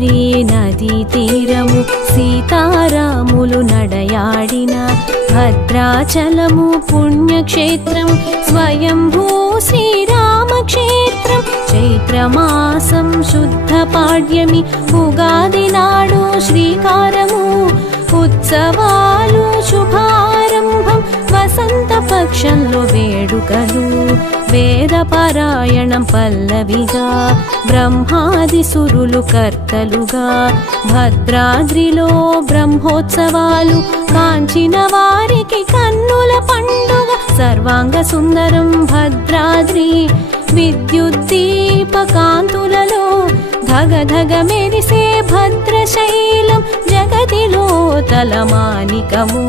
భద్రాద్రి నదీ తీరము సీతారాములు నడయాడిన భద్రాచలము పుణ్యక్షేత్రం స్వయంభూ శ్రీరామక్షేత్రం చైత్రమాసం శుద్ధ పాడ్యమి ఉగాది నాడు శ్రీకారము ఉత్సవాలు శుభారంభం వసంత పక్షంలో వేడుకలు వేద పారాయణం పల్లవిగా బ్రహ్మాది సురులు కర్తలుగా భద్రాద్రిలో బ్రహ్మోత్సవాలు కాంచిన వారికి కన్నుల పండుగ సర్వాంగ సుందరం భద్రాద్రి విద్యుద్దీపకాంతులలో ధగధగ మెరిసే భద్రశైలం జగతిలో తలమానికము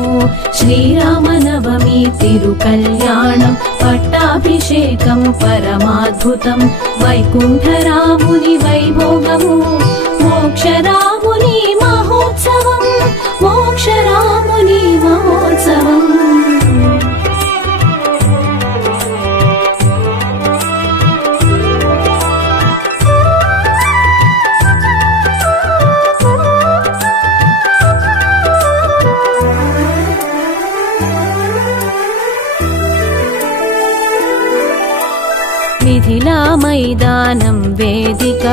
శ్రీరామనవమి తిరుకల్యాణం పట్టాభిషేకం పరమాద్భుతం వైకుంఠరాముని వైభోగము మోక్షరాముని మహోత్సవం మోక్షరాముని మహోత్సవం మిథిలా మైదానం వేదిక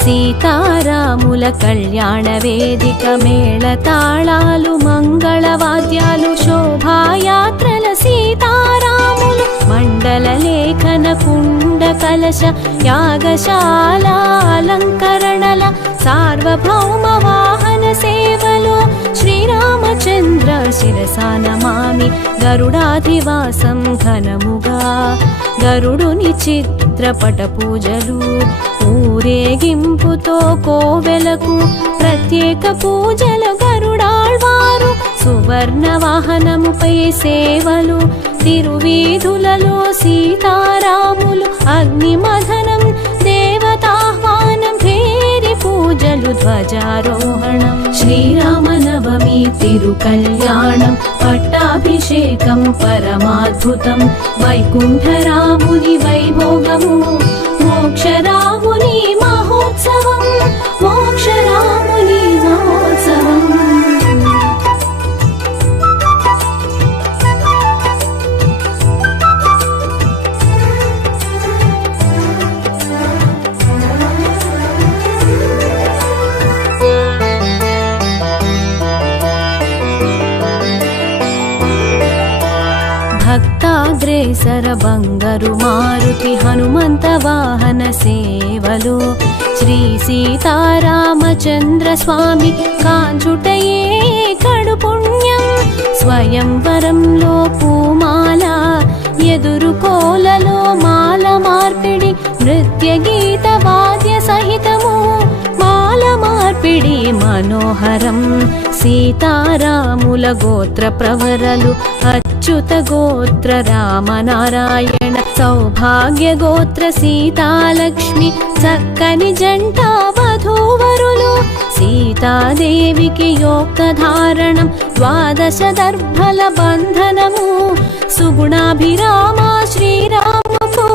సీతారాముల కళ్యాణ వేదిక మేళతాళాలు మంగళవాద్యాలు శోభాయాత్రల సీతారాములు మండల లేఖన కుండ కలశ యాగశాల అలంకరణల సార్వభౌమ వాహన సేవలో శ్రీరామచంద్ర శిరసా నమామి గరుడాధివాసం ఘనముగా గరుడుని చిత్రపట పూజలు ఊరేగింపుతో కోవెలకు ప్రత్యేక పూజలు గరుడాళ్వారు సువర్ణ వాహనముపై సేవలు తిరువీధులలో సీతారాములు అగ్నిమథనం దేవతాహ్వానం భేరి పూజలు ధ్వజారోహణం శ్రీరామనవమి తిరుకల్యాణం పట్టాభిషేకం పరమాద్భుతం వైకుంఠరాముని వైభోగము మోక్షరాముని మహోత్సవం మోక్షరాముని మహోత్సవం భక్తాగ్రేసర బంగారు మారుతి హనుమంత వాహన సేవలు శ్రీ సీతారామచంద్ర స్వామి కాంచుటయే కడు పుణ్యం స్వయంవరంలో పూమాల ఎదురుకోలలో మాల మార్పిడి నృత్య గీత వాద్య సహితము మాల మార్పిడి మనోహరం సీతారాముల గోత్ర ప్రవరలు అచ్యుత గోత్ర రామనారాయణ సౌభాగ్య గోత్ర సీతాలక్ష్మి చక్కని జంట వధూవరులు సీతాదేవికి యోక్తధారణం ద్వాదశ దర్భల బంధనము సుగుణాభిరామ శ్రీరామకు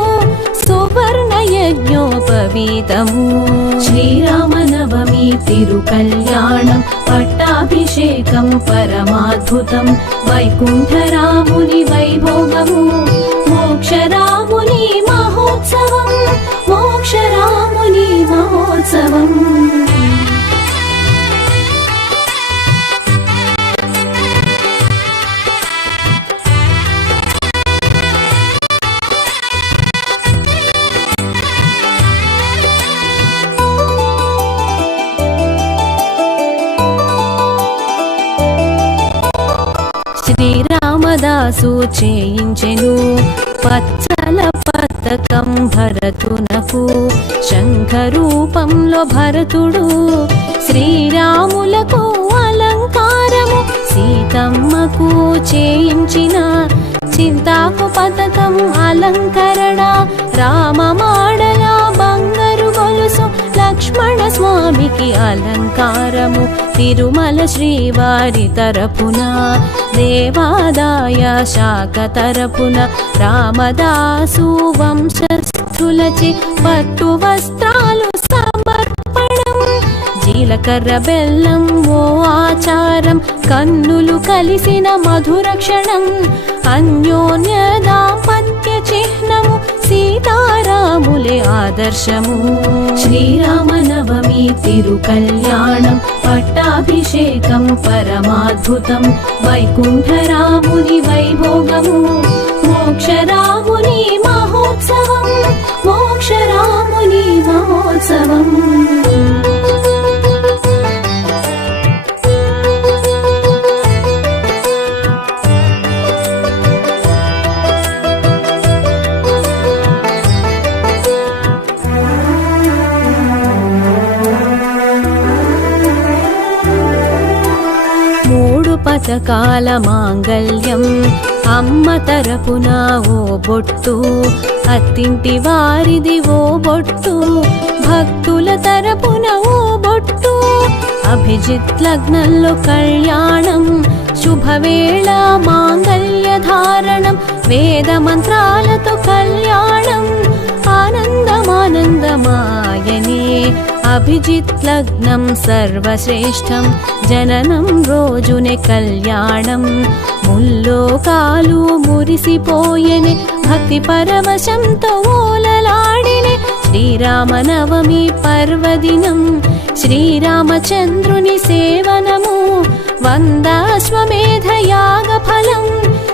సువర్ణ యజ్ఞోపవీతము శ్రీరామనవమి తిరుకల్యాణం పట్టాభిషేకం పరమాద్భుతం వైకుంఠరాముని వైభోగము మోక్షరాముని మహోత్సవం మోక్షరాముని మహోత్సవం శ్రీరామదాసు చేయించెను పచ్చల పతకం భరతునకు శంఖరూపంలో భరతుడు శ్రీరాములకు అలంకారము సీతమ్మకు చేయించిన చింతాకు పతకం అలంకరణ రామమాడల బంగారు గొలుసు లక్ష్మణ స్వామికి అలంకారము తిరుమల శ్రీవారి తరపున దేవాదాయ శాఖ తరపున రామదాసు వంశస్థులచే పట్టు వస్త్రాలు సమర్పణం జీలకర్ర బెల్లం ఓ ఆచారం, కన్నులు కలిసిన మధుర క్షణం, అన్యోన్య దాంపత్య చిహ్నము, సీతారాములే ఆదర్శము. శ్రీరామనవమి తిరుకల్యాణం, పట్టాభిషేకం పరమాద్భుతం, వైకుంఠరాముని వైభోగము, మోక్షరాముని మహోత్సవం, మోక్షరాముని మహోత్సవం. పథకాల మాంగళ్యం, అమ్మ తరపున ఓ బొట్టు, అత్తింటి వారిది ఓ బొట్టు, భక్తుల తరపున ఓ బొట్టు, అభిజిత్ లగ్నంలో కళ్యాణం, శుభవేళ మాంగళ్య ధారణం, వేద మంత్రాలతో కళ్యాణం, ఆనందమానందమాయనే అభిజిత్ లగ్నం సర్వశ్రేష్టం, జననం రోజునే కళ్యాణం, ముల్లోకాలు మురిసిపోయెనే, భక్తి పరవశంతో ఓలలాడినే, శ్రీరామనవమి పర్వదినం, శ్రీరామచంద్రుని సేవనము, వందాశ్వమేధ యాగ ఫలం,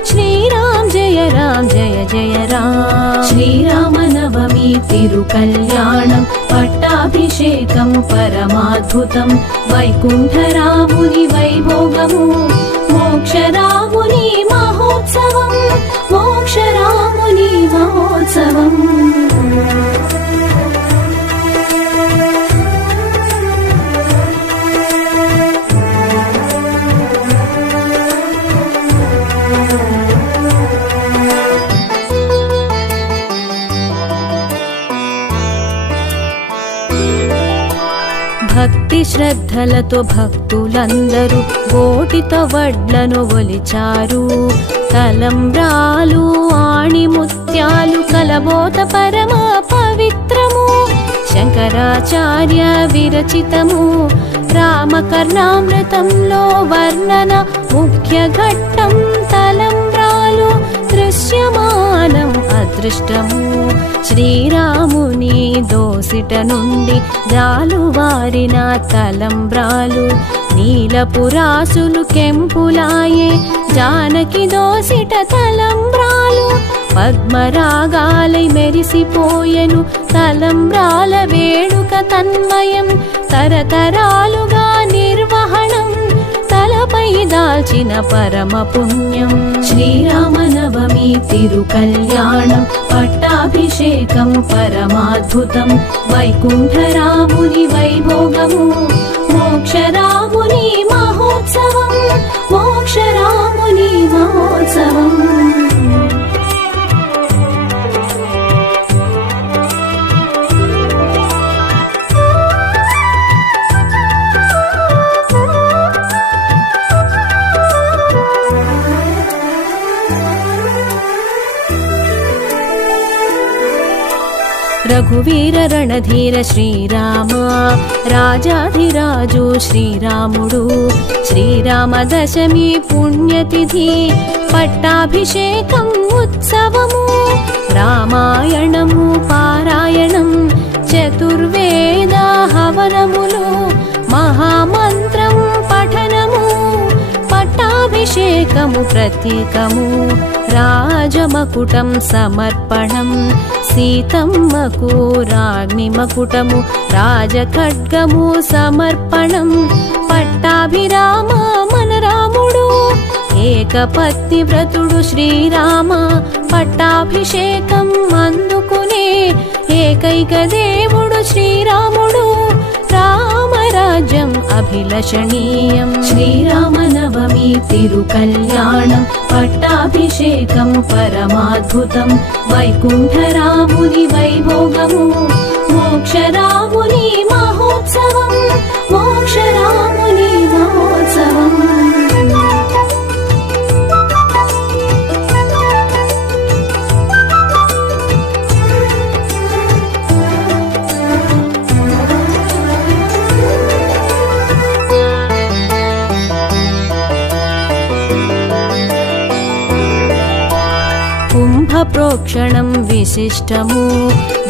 శ్రీరామ్ జయ రామ్ జయ జయ రామ్. శ్రీరామనవమి తిరుకల్యాణం, పట్టాభిషేకం పరమాద్భుతం, వైకుంఠరాముని వైభోగము, మోక్షరాముని మహోత్సవం, మోక్షరాముని మహోత్సవం. భక్తి శ్రద్ధలతో భక్తులందరూ కోటితో వడ్లను ఒలిచారు, తలంబ్రాలు ఆణిముత్యాలు కలబోత పరమ పవిత్రము, శంకరాచార్య విరచితము, రామకర్ణామృతంలో వర్ణన ముఖ్య ఘట్టం, తలంబ్రాలు దృశ్యమానం అదృష్టము, శ్రీరాముని దోసిట నుండి జాలువారిన తలంబ్రాలు, నీలపురాసులు కెంపులాయే, జానకి దోసిట తలంబ్రాలు, పద్మరాగాలై మెరిసిపోయెను, తలంబ్రాల వేడుక తన్మయం, తరతరాలుగా నిర్వహణం, తలపై దాల్చిన పరమ పుణ్యం. శ్రీరామనవమి తిరుకల్యాణం, పట్టాభిషేకం పరమాద్భుతం, వైకుంఠరాముని వైభోగము, మోక్షరాముని మహోత్సవం, మోక్షరాముని మహోత్సవం. రఘువీర రణధీర శ్రీరామ, రాజాధిరాజు శ్రీరాముడు, శ్రీరామ దశమి పుణ్యతిథి, పట్టాభిషేకం ఉత్సవము, రామాయణము పారాయణం, చతుర్వేద హవనములు, మహామంత్రం పఠనము, పట్టాభిషేకము ప్రతీకము, రాజమకుటం సమర్పణం, సీతమ్మకు రాజ్ఞిమకుటము, రాజఖడ్గము సమర్పణం, పట్టాభిరామ మన రాముడు, ఏకపత్ని వ్రతుడు శ్రీరామ, పట్టాభిషేకం అందుకునే ఏకైక దేవుడు శ్రీరాముడు, రామరాజ్యం అభిలషణీయం. శ్రీరామనవమి తిరుకల్యాణం, పట్టాభిషేకం పరమాద్భుతం, వైకుంఠరాముని వైభోగము, మోక్షరాముని మహోత్సవం, మోక్షరాముని మహోత్సవం. ప్రోక్షణం విశిష్టము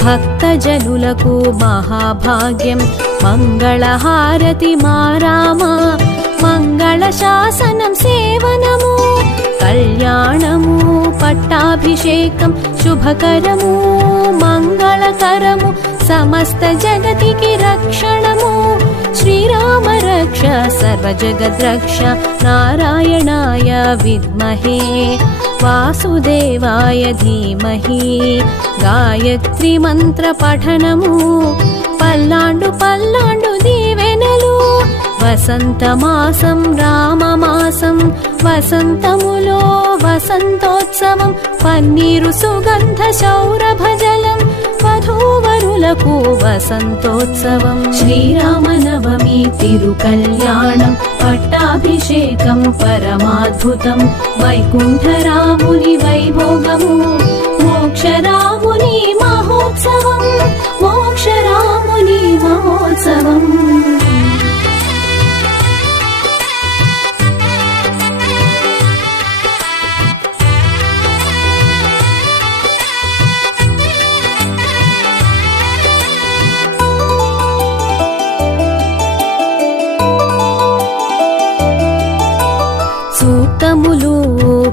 భక్తజనులకు మహాభాగ్యం మంగళహారతి మా రామ మంగళ శాసనం సేవనము కళ్యాణము పట్టాభిషేకం శుభకరము మంగళకరము సమస్త జగతికి రక్షణము శ్రీరామ రక్ష సర్వజగద్రక్ష నారాయణాయ విద్మహే వాసుదేవాయ ధీమహి గాయత్రి మంత్ర పఠనము పల్లాండు పల్లాండు దీవెనలు వసంతమాసం రామమాసం వసంతములో వసంతోత్సవం పన్నీరు సుగంధ సౌరభజలం వధూవరులకు వసంతోత్సవం శ్రీరామనవమి తిరుకల్యాణం పట్టాభిషేకం పరమాద్భుతం వైకుంఠరాముని వైభోగము మోక్షరాముని మహోత్సవం మోక్షరాముని మహోత్సవం సూక్తములు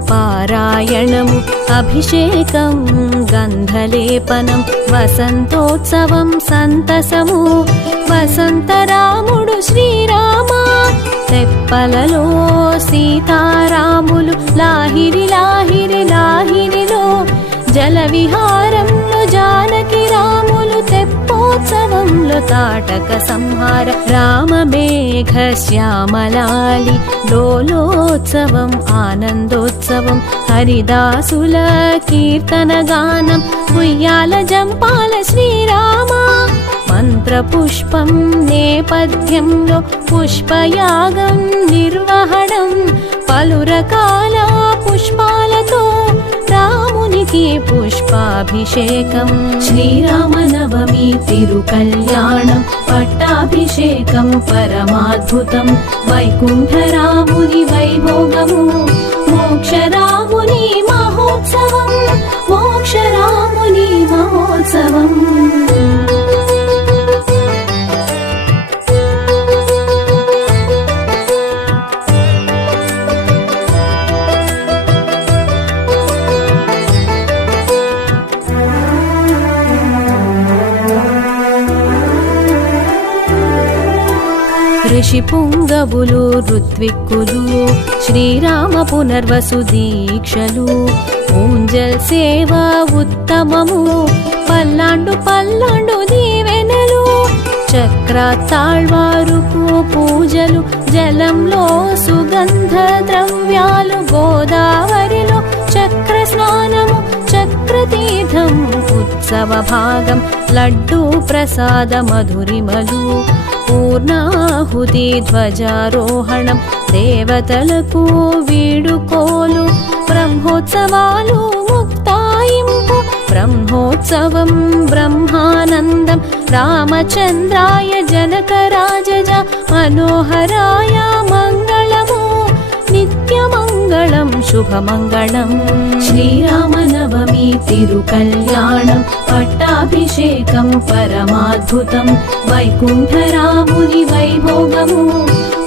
పారాయణము అభిషేకం గంధలేపనం వసంతోత్సవం సంతసము వసంతరాముడు శ్రీరామ తెప్పలలో సీతారాములు లాహిరి లాహిరి లాహిరిలో జల విహారంలో జానకి రాములు తెప్పోత్సవంలో తాటక సంహార రామమేఘ శ్యామలాలి డోలోత్సవం ఆనందోత్సవం హరిదాసుల కీర్తన గానం ఉయ్యాల జంపాల శ్రీరామ మంత్రపుష్పం నేపథ్యంలో పుష్పయాగం నిర్వహణం పలు రకాల పుష్పాలతో రామునికి పుష్పాభిషేకం శ్రీరామనవమి తిరుకల్యాణం పట్టాభిషేకం పరమాద్భుతం వైకుంఠరాముని వైభోగము మోక్షరాముని మహోత్సవం మోక్షరాముని మహోత్సవం ఋషి పుంగవులు ఋత్విక్కులు శ్రీరామ పునర్వసు దీక్షలు ఊంజల్ సేవ ఉత్తమము పల్లాండు పల్లాండు దీవెనలు చక్రతాళ్వారుకు పూజలు జలంలో సుగంధ ద్రవ్యాలు గోదావరిలో చక్ర స్నానము చక్రతీర్థం ఉత్సవ భాగం లడ్డూ ప్రసాద మధురిమలు పూర్ణాహుతి ధ్వజారోహణం దేవతలకు వీడుకోలు బ్రహ్మోత్సవాలు ముక్తాయింపు బ్రహ్మోత్సవం బ్రహ్మానందం రామచంద్రాయ జనకరాజజ మనోహరాయ మంగళము నిత్యమంగళం శుభమంగళం శ్రీరామనవమి తిరుకల్యాణం పట్టాభిషేకం పరమాద్భుతం వైకుంఠరాముని వైభోగము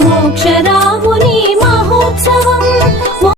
మోక్షరాము